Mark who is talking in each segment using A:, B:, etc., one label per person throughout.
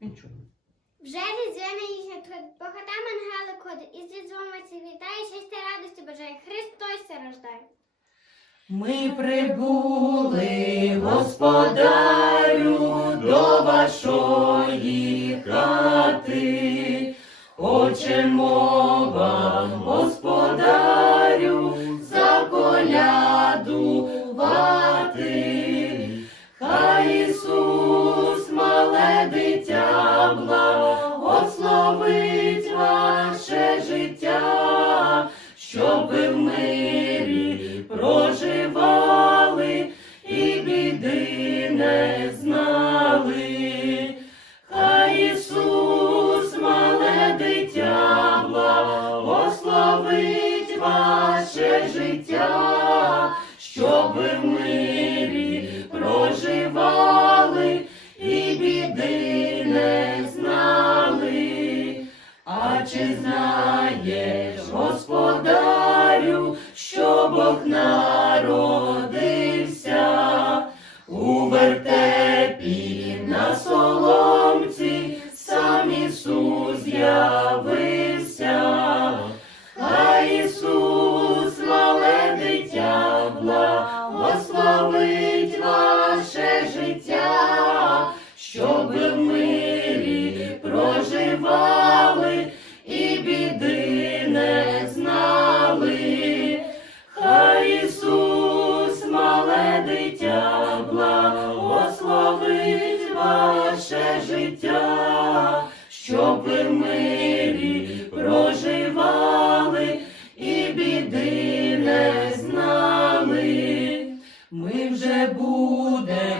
A: Нічого.
B: Вже різдвяна їхня багата мангали коди, і з різдвом вас вітає, щастя радості бажає, Христос се рождає.
A: Ми прибули, господарю, до вашої хати. Хочемо вам, господарю, ваше життя, щоб ви в мирі проживали і біди не знали. А чи знаєш, господарю, що Бог народився щоб в мирі проживали і біди не знали. Хай Ісус, мале дитя, благословить ваше життя, щоб ви в мирі проживали і біди не знали. Ми вже буде,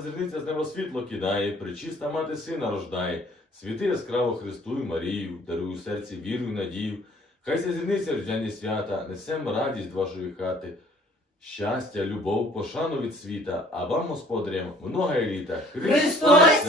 C: Ясна зірниця з неба світло кидає, причиста мати сина рождає, світи яскраво Христу і Марію, даруй у серці віру і надію. Хай ця зірниця різдвяні свята, несем радість вашої хати. Щастя, любов, пошану від світа, а вам, господарям, много літа.
A: Христос